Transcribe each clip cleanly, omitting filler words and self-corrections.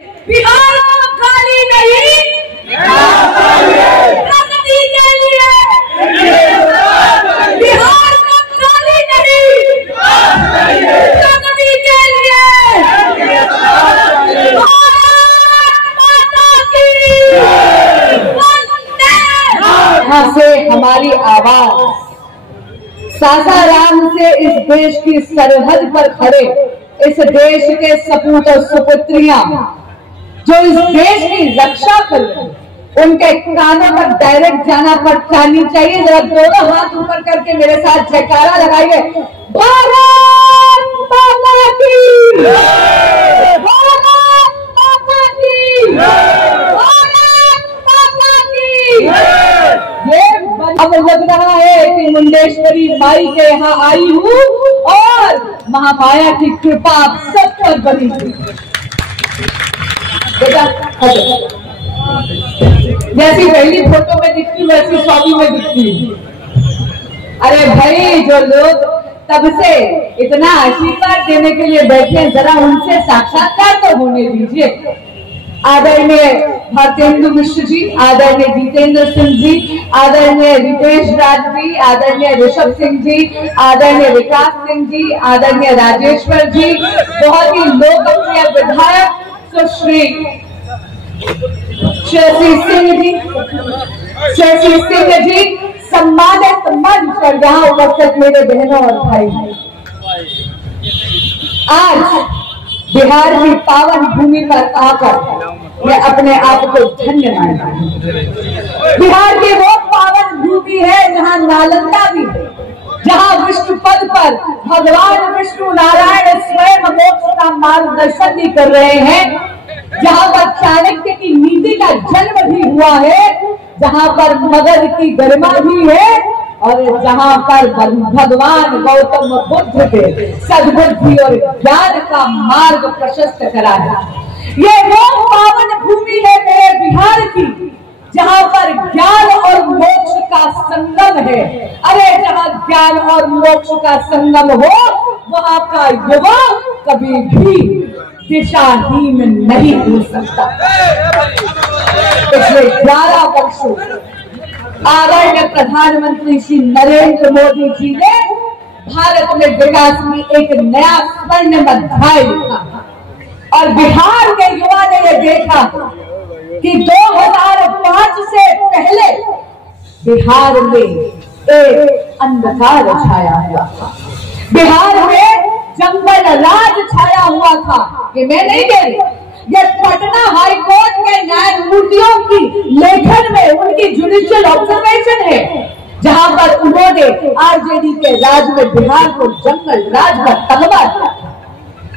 बिहार को खाली नहीं, प्रगति के लिए बिहार को खाली नहीं, प्रगति के लिए भारत माता की वंदे। यहाँ से हमारी आवाज सासाराम से इस देश की सरहद पर खड़े इस देश के सपूत और सुपुत्रियां जो इस देश की रक्षा कर रहे हैं, उनके कानों तक डायरेक्ट जाना जानी चाहिए। जरा दोनों हाथ ऊपर करके मेरे साथ जयकारा लगाइए, भारत माता की, भारत माता की, भारत माता की। ये अब लग रहा है कि मुंडेश्वरी माई के यहाँ आई हूँ और महामाया की कृपा आप सब पर बनी हुई। जैसी पहली फोटो में दिखती वैसी स्वामी में दिखती। अरे भाई, जो लोग तब से इतना आशीर्वाद देने के लिए बैठे, जरा उनसे साक्षात्कार तो होने दीजिए। आदरणीय भारतेंदु मिश्र जी, आदरणीय जितेंद्र सिंह जी, आदरणीय रितेश राज जी, आदरणीय ऋषभ सिंह जी, आदरणीय विकास सिंह जी, आदरणीय राजेश्वर जी, बहुत ही लोकप्रिय विधायक सुश्री शशि सिंह जी, सम्मानित मंच पर यहाँ उपस्थित मेरे बहनों और भाई, आज बिहार की पावन भूमि पर आकर मैं अपने आप को धन्य मानता हूँ। बिहार की वो पावन भूमि है जहाँ नालंदा भी है, जहाँ विष्णु पद पर भगवान विष्णु नारायण स्वयं मोक्ष का मार्गदर्शन भी कर रहे हैं, जहाँ पर चाणक्य की नीति का जन्म भी हुआ है, जहाँ पर मगध की गरिमा भी है और जहाँ पर भगवान गौतम बुद्ध के सद्बुद्धि और ज्ञान का मार्ग प्रशस्त करा है। ये वो पावन भूमि है मेरे बिहार की, जहाँ पर ज्ञान और मोक्ष का संगम है। अरे जहाँ ज्ञान और मोक्ष का संगम हो, वहाँ का युवा कभी भी दिशाहीन नहीं हो सकता। पिछले 11 वर्षों आदरणीय प्रधानमंत्री श्री नरेंद्र मोदी जी ने भारत में विकास की एक नया स्वर्णिम अध्याय लिखा और बिहार के युवा ने यह देखा कि 2005 से पहले बिहार में एक अंधकार छाया हुआ था, बिहार में जंगल राज छाया हुआ था। कि मैं नहीं कह रही, ये पटना हाई कोर्ट के न्यायमूर्तियों की लेखन में उनकी जुडिशियल ऑब्जर्वेशन है, जहां पर उन्होंने आरजेडी के राज में बिहार को जंगल राज का तगमा दिया।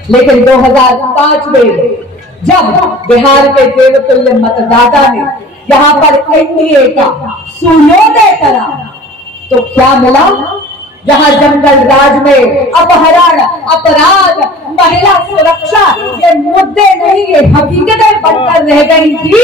लेकिन 2005 में जब बिहार के देवतुल्य मतदाता ने यहाँ पर एनडीए का सूर्योदय करा, तो क्या मिला? जहाँ जंगल राज में अपहरण, अपराध, महिला सुरक्षा ये मुद्दे नहीं, ये हकीकतें बनकर रह गई थी,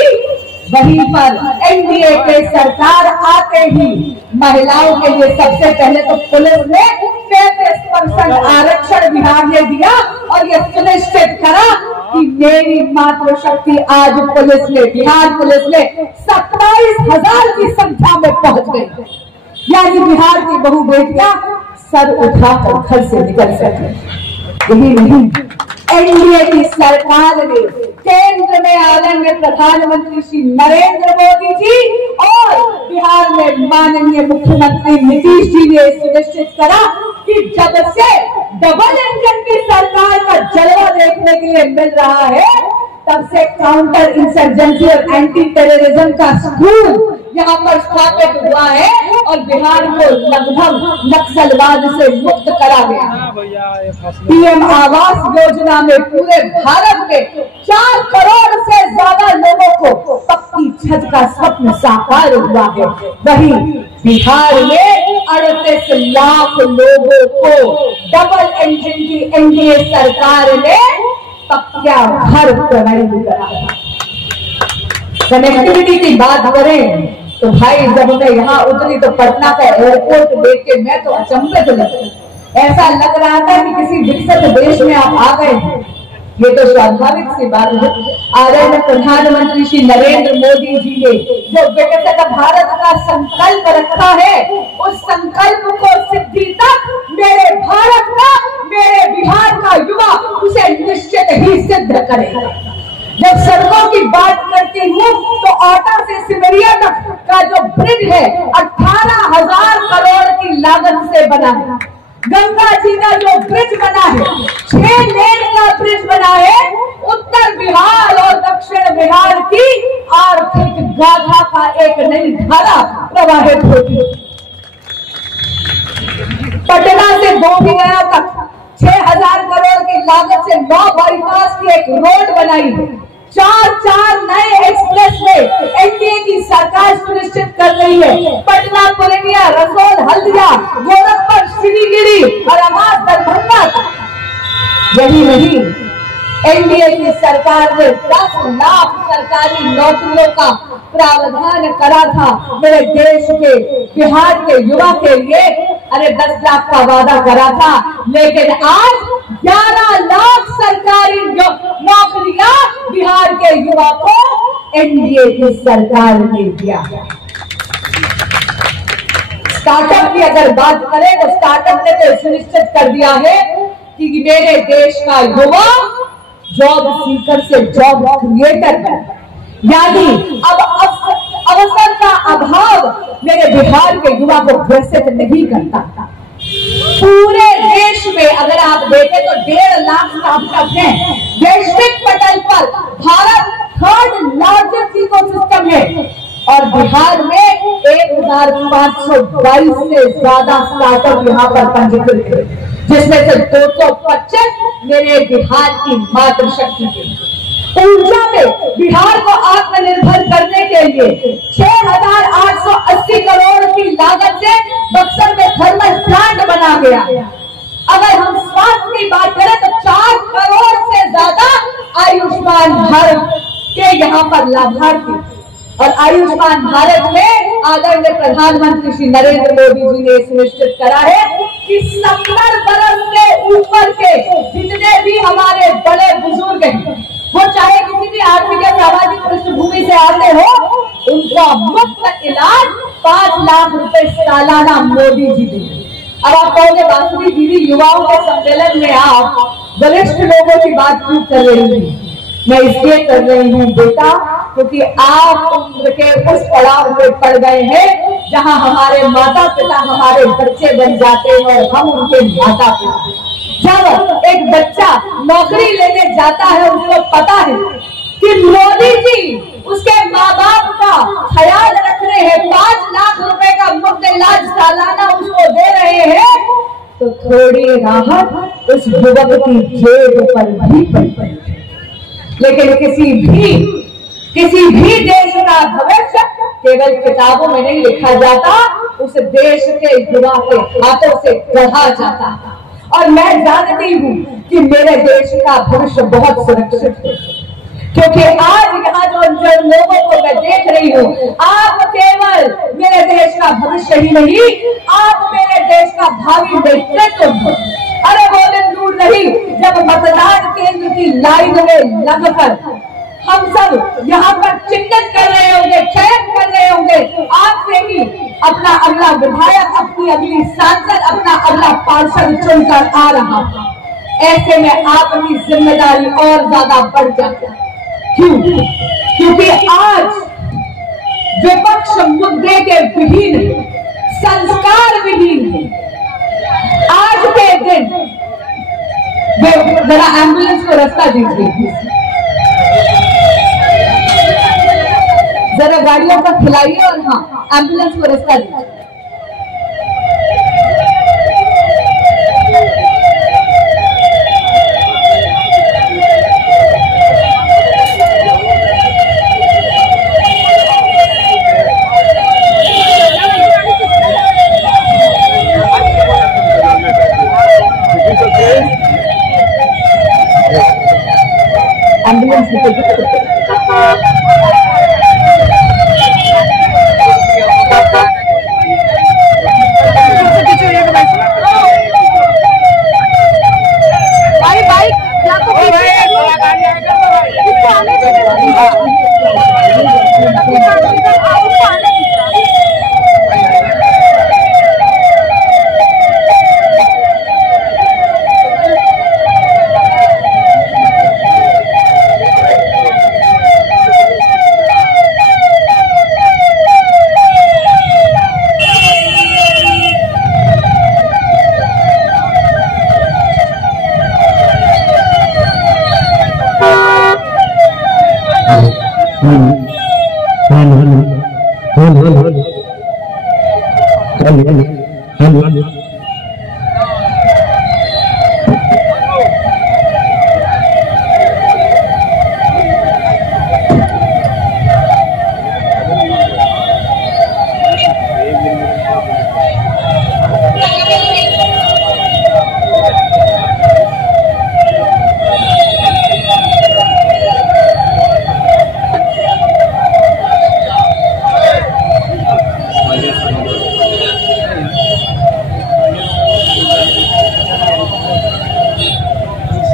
वहीं पर एनडीए के सरकार आते ही महिलाओं के लिए सबसे पहले तो पुलिस ने 35% आरक्षण बिहार ने दिया और ये सुनिश्चित करा कि मेरी मातृशक्ति आज पुलिस ने, बिहार पुलिस ने 27,000 की संख्या में पहुंच गई। यानी बिहार की बहु बेटियां सर उठाकर घर से निकल सके। यही नहीं, एनडीए की सरकार ने केंद्र में आदरणीय प्रधानमंत्री श्री नरेंद्र मोदी जी और बिहार में माननीय मुख्यमंत्री नीतीश जी ने सुनिश्चित करा कि जब से डबल इंजन की सरकार का जलवा देखने के लिए मिल रहा है, तब से काउंटर इंसर्जेंसी और एंटी टेररिज्म का स्कूल यहाँ पर स्थापित हुआ है और बिहार को लगभग नक्सलवाद से मुक्त करा गया। पीएम आवास योजना में पूरे भारत में 4 करोड़ से ज्यादा लोगों को पक्की छत का स्वप्न साकार हुआ है। वहीं बिहार में 38 लाख लोगों को डबल इंजन की एनडीए सरकार ने पक्का घर प्रोवाइड करा। कनेक्टिविटी की बात करें तो भाई, जब मैं यहाँ उतरी तो पटना का एयरपोर्ट देख के मैं तो अचंभित लगी। ऐसा लग रहा था कि किसी विकसित देश में आप आ गए हैं। ये तो स्वाभाविक सी बात है। आदरणीय प्रधानमंत्री श्री नरेंद्र मोदी जी ने जो विकसित भारत का संकल्प रखा है, उस संकल्प को सिद्धि तक मेरे भारत का, मेरे बिहार का युवा उसे निश्चित ही सिद्ध करेगा। जब सड़कों की बात करती हूँ तो औटा से सिमरिया तक का जो ब्रिज है 18,000 करोड़ की लागत से बना है। गंगा जी का जो ब्रिज बना है 6 लेन का ब्रिज बना है। उत्तर बिहार और दक्षिण बिहार की आर्थिक गाथा का एक नई धारा प्रवाहित होती है। पटना से गोपीगया तक 6,000 करोड़ की लागत से 9 बाईपास की एक रोड बनाई है। 4 नए एक्सप्रेस वे एनडीए की सरकार सुनिश्चित कर रही है। पटना, पूर्णिया, रसोल, हल्दिया, गोरखपुर, सिलीगुड़ी और आवास दरभंगा तक। यही नहीं, एनडीए की सरकार ने 10 लाख सरकारी नौकरियों का प्रावधान करा था मेरे देश के, बिहार के युवा के लिए। अरे 10 लाख का वादा करा था, लेकिन आज 11 लाख सरकारी नौकरियां बिहार के युवा को एनडीए की सरकार ने दिया। स्टार्टअप की अगर बात करें तो स्टार्टअप ने तो सुनिश्चित कर दिया है कि मेरे देश का युवा जॉब सीकर से जॉब क्रिएटर है। यानी अब अवसर का अभाव मेरे बिहार के युवा को ग्रसित नहीं करता। पूरे देश में अगर आप देखें तो 1.5 लाख स्टार्टअप हैं। वैश्विक पटल पर भारत 3rd लार्जेस्ट इकोसिस्टम है और बिहार में 1,522 से ज्यादा स्टार्टअप यहाँ पर पंजीकृत है, जिसमें से 225 मेरे बिहार की मातृशक्ति के। ऊर्जा में बिहार को आत्मनिर्भर करने के लिए 6,880 करोड़ की लागत से बक्सर में थर्मल प्लांट बना गया। अगर हम स्वास्थ्य की बात करें तो 4 करोड़ से ज्यादा आयुष्मान भारत के यहाँ पर लाभार्थी। और आयुष्मान भारत में आदरणीय प्रधानमंत्री श्री नरेंद्र मोदी जी ने सुनिश्चित करा है कि 70 बरस से ऊपर के जितने भी हमारे बड़े बुजुर्ग हैं, वो चाहे किसी भी आर्थिक या सामाजिक पृष्ठभूमि से आते हो, उनका मुफ्त इलाज 5 लाख रुपए सालाना मोदी जी देंगे। अब आप कहोगे बांसुरी दीदी, युवाओं के सम्मेलन में आप वरिष्ठ लोगों की बात क्यों कर रही हैं? मैं इसलिए कर रही हूँ बेटा, क्योंकि आप उम्र के उस पड़ाव में पड़ गए हैं जहाँ हमारे माता पिता हमारे बच्चे बन जाते हैं और हम उनके माता पिता। जब एक बच्चा नौकरी लेने जाता है, उसको पता है कि मोदी जी उसके माँ बाप का ख्याल रख रहे हैं, 5 लाख रुपए का मुफ्त इलाज सालाना उसको दे रहे हैं, तो थोड़ी राहत उस युवक की जेब पर भी पड़ी। लेकिन किसी भी देश का भविष्य केवल किताबों में नहीं लिखा जाता, उस देश के युवा के हाथों से गढ़ा जाता। और मैं जानती हूँ कि मेरे देश का भविष्य बहुत सुरक्षित है, क्योंकि आज यहाँ जो लोगों को मैं देख रही हूँ, आप केवल मेरे देश का भविष्य ही नहीं, आप मेरे देश का भावी नेतृत्व हो। अरे वो दिन दूर नहीं जब मतदान केंद्र की लाइन में लगकर हम सब यहाँ पर चिन्हित कर रहे होंगे, चयन कर रहे होंगे, आपसे ही अपना अगला विधायक, अपनी अगली सांसद, अपना अगला पार्षद चुनकर आ रहा है। ऐसे में आपकी जिम्मेदारी और ज्यादा बढ़ जाती है। क्यों? क्योंकि आज विपक्ष मुद्दे के विहीन, संस्कार विहीन है। आज के दिन जरा एम्बुलेंस को रास्ता दीजिए, जरा गाड़ियों का खिलाइए और हाँ एम्बुलेंस को रास्ता दीजिए। एम्बुलेंस बाइक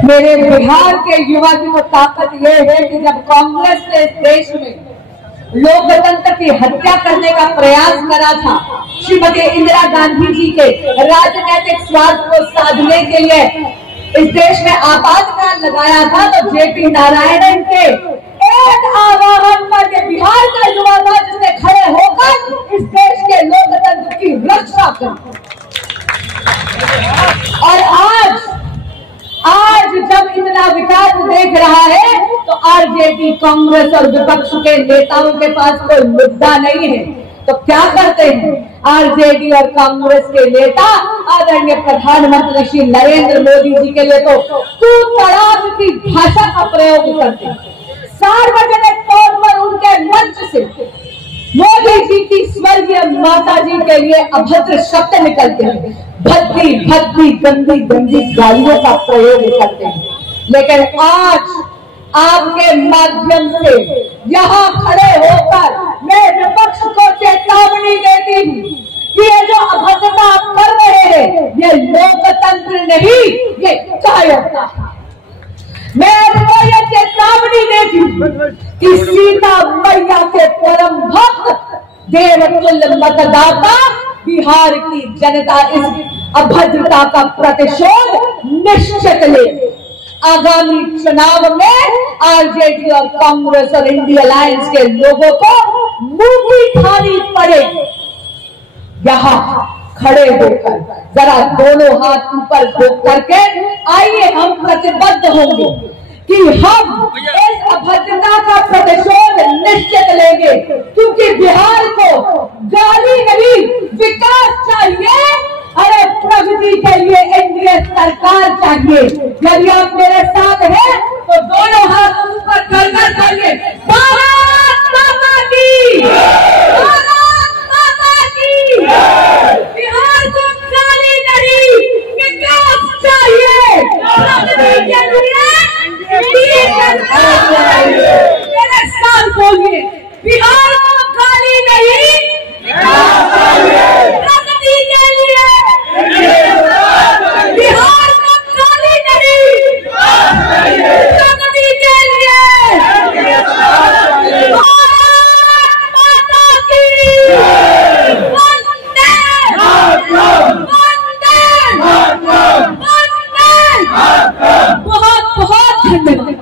मेरे बिहार के युवा की तो ताकत ये है कि जब कांग्रेस ने इस देश में लोकतंत्र की हत्या करने का प्रयास करा था, श्रीमती इंदिरा गांधी जी के राजनीतिक स्वार्थ को साधने के लिए इस देश में आपातकाल लगाया था, तो जेपी नारायणन के एक आह्वान पर ये बिहार का युवा था जिसने खड़े होकर इस देश के लोकतंत्र की रक्षा की। और आज जब इतना विकास देख रहा है तो आरजेडी, कांग्रेस और विपक्ष के नेताओं के पास कोई मुद्दा नहीं है, तो क्या करते हैं आरजेडी और कांग्रेस के नेता आदरणीय प्रधानमंत्री श्री नरेंद्र मोदी जी के लिए तो तू तड़ाक की भाषा का प्रयोग करते हैं। सार्वजनिक तौर पर उनके मंच से मोदी जी की स्वर्गीय माता जी के लिए अभद्र शब्द निकलते हैं, भद्दी भद्दी गंदी गंदी गालियों का प्रयोग करते हैं। लेकिन आज आपके माध्यम से यहाँ खड़े होकर मैं विपक्ष को चेतावनी देती हूँ कि ये जो अभद्रता आप कर रहे हैं ये लोकतंत्र नहीं, ये कायरता है। मैं आपको ये चेतावनी देती हूँ कि सीता मैया के परम भक्त देवतुल्य मतदाता बिहार की जनता इस अभद्रता का प्रतिशोध निश्चित ले। आगामी चुनाव में आरजेडी और कांग्रेस और इंडिया अलायंस के लोगों को मुंह की खानी पड़े। यहाँ खड़े होकर जरा दोनों हाथ ऊपर करके आइए हम प्रतिबद्ध होंगे कि हम इस अभद्रता का प्रतिशोध निश्चित लेंगे, क्योंकि बिहार को गाली नहीं विकास चाहिए। अरे प्रगति के लिए एनडीए सरकार चाहिए। यदि आप मेरे साथ हैं तो दोनों हाथ ऊपर कर करिए भारत माता की, भारत माता की। बिहार को गाली नहीं विकास चाहिए, प्रगति के लिए मेरे साथ बोलिए बिहार को गाली नहीं विकास चाहिए, प्रगति के लिए बिहार को गाली नहीं प्रगति के लिए भारत माता की वंदे वंदे वंदे। बहुत बहुत धन्यवाद।